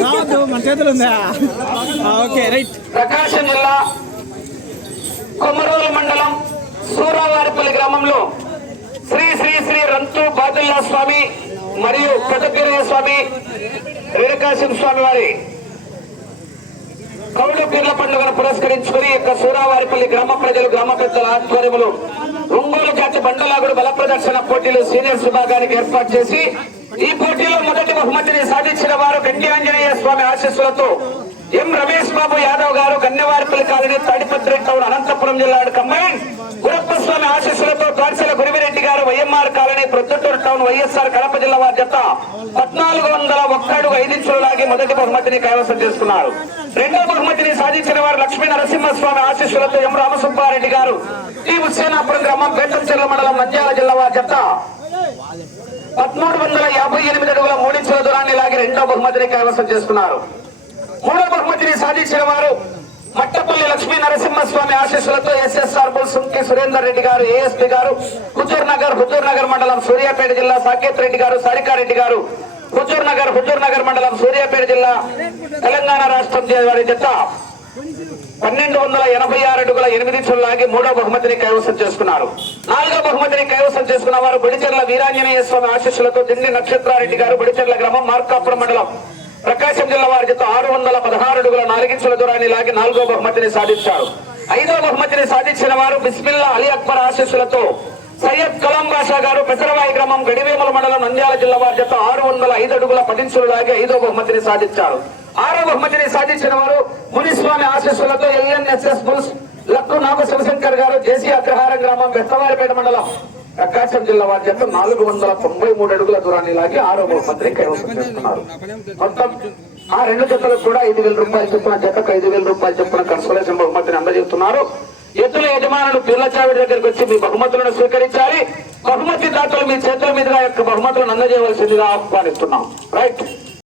కావద్దు మన చేతులు ఉందా? Okay right. ప్రకాశం జిల్లా కొమరూరు మండలం సూరావారిపల్లి గ్రామంలో శ్రీ శ్రీ శ్రీ రంతు బాదుల్లా స్వామి మరియు కొట్టగిరయ్య స్వామి రేణుకాశం స్వామి వారి కౌడు పీర్ల పండుగను పురస్కరించుకుని యొక్క సూరావారిపల్లి గ్రామ ప్రజలు గ్రామ పెద్దల ఆధ్వర్యములు ఒంగోలు జాతి బండలాగుడు బల ప్రదర్శన పోటీలు సీనియర్స్ విభాగానికి ఏర్పాటు చేసి ఈ పోటీలో మొదటి బహుమతిని సాధించిన వారు గండి ఆంజనేయ స్వామి ఆశీస్సులతో ఎం రమేష్ బాబు యాదవ్ గారు గన్నెవారిపల్లి కాలనీ తాడిపత్రి టౌన్ అనంతపురం జిల్లా కంబైన్ గురప్ప స్వామి ఆశీస్సులతో గాడ్సెల గురివిరెడ్డి గారు YMR colony Proddatur town YSR Kadapa జిల్లా వారి జత పద్నాలుగు వందల ఒక్కడు ఐదించులు లాగి మొదటి బహుమతిని కైవసం చేసుకున్నారు. రెండో బహుమతిని సాధించిన వారు లక్ష్మీ నరసింహస్వామి ఆశీస్సులతో ఎం రామసుబ్బారెడ్డి గారు. టీ హుస్సేనాపురం గ్రామం బేతంచెర్ల మండలం నంద్యాల జిల్లా వారి జత పదమూడు వందల యాభై ఎనిమిది అడుగుల మూడించుల దూరాన్ని లాగి రెండో బహుమతిని కైవసం చేసుకున్నారు. మూడో బహుమతిని సాధించిన వారు మట్టపల్లి లక్ష్మీ నరసింహస్వామి ఆశీస్సులతో SSR bull Sunki Surender Reddy garu ASP garu Huzur Nagar Huzur Nagar మండలం సూర్యాపేట జిల్లా సాకేత్ రెడ్డి గారు సారికారెడ్డి గారు హుజూర్ నగర్ హుజూర్ నగర్ మండలం సూర్యాపేట జిల్లా తెలంగాణ రాష్ట్రం వారి జత పన్నెండు వందల ఎనభై ఆరు అడుగుల ఎనిమిది చుల్లాగి మూడో బహుమతిని కైవసం చేసుకున్నారు. నాలుగో బహుమతిని కైవసం చేసుకున్న వారు బడిచెర్ల వీరాంజనేయ స్వామి ఆశీస్సులతో దిండి నక్షత్రారెడ్డి గారు బడిచెర్ల గ్రామం మార్కాపురం మండలం. ప్రకాశం జిల్లా వారి జత ఆరు వందల పదహారు అడుగుల నాలుగించుల దూరాన్ని లాగి నాలుగో బహుమతిని సాధించారు. ఐదో బహుమతిని సాధించిన వారు బిస్మిల్లా అలీ అక్బర్ ఆశీస్సులతో సయ్యద్ కలాం బాషా గారు పెసరవాయి గ్రామం గడివేముల మండలం నంద్యాల జిల్లా వారి జత ఆరు వందల ఐదు అడుగుల పదించులు లాగి ఐదో బహుమతిని సాధించారు. ఆరో బహుమతిని సాధించిన వారు మునిస్వామి ఆశీస్సులతో ఎల్ఎన్ఎస్ఎస్ బుల్స్ లక్కు నాగు శివశంకర్ గారు జేసీ అగ్రహారం గ్రామం బెస్తవారిపేట మండలం ప్రకాశం జిల్లా వారి చేత నాలుగు వందల తొంభై మూడు అడుగుల దూరాన్ని లాగి ఆరో బహుమతిని కైవసం చేస్తున్నారు మొత్తం ఆ రెండు జతలకు కూడా ఐదు వేల రూపాయలు చొప్పున జతకు ఐదు వేల రూపాయలు చొప్పున కన్సోలేషన్ బహుమతిని అందజేస్తున్నారు. ఎద్దుల యజమానులు పిల్ల చావిడి దగ్గరికి వచ్చి మీ బహుమతులను స్వీకరించాలి. బహుమతి దాతలు మీ చేతుల మీదుగా యొక్క బహుమతులను అందజేయవలసిందిగా ఆహ్వానిస్తున్నాం. రైట్.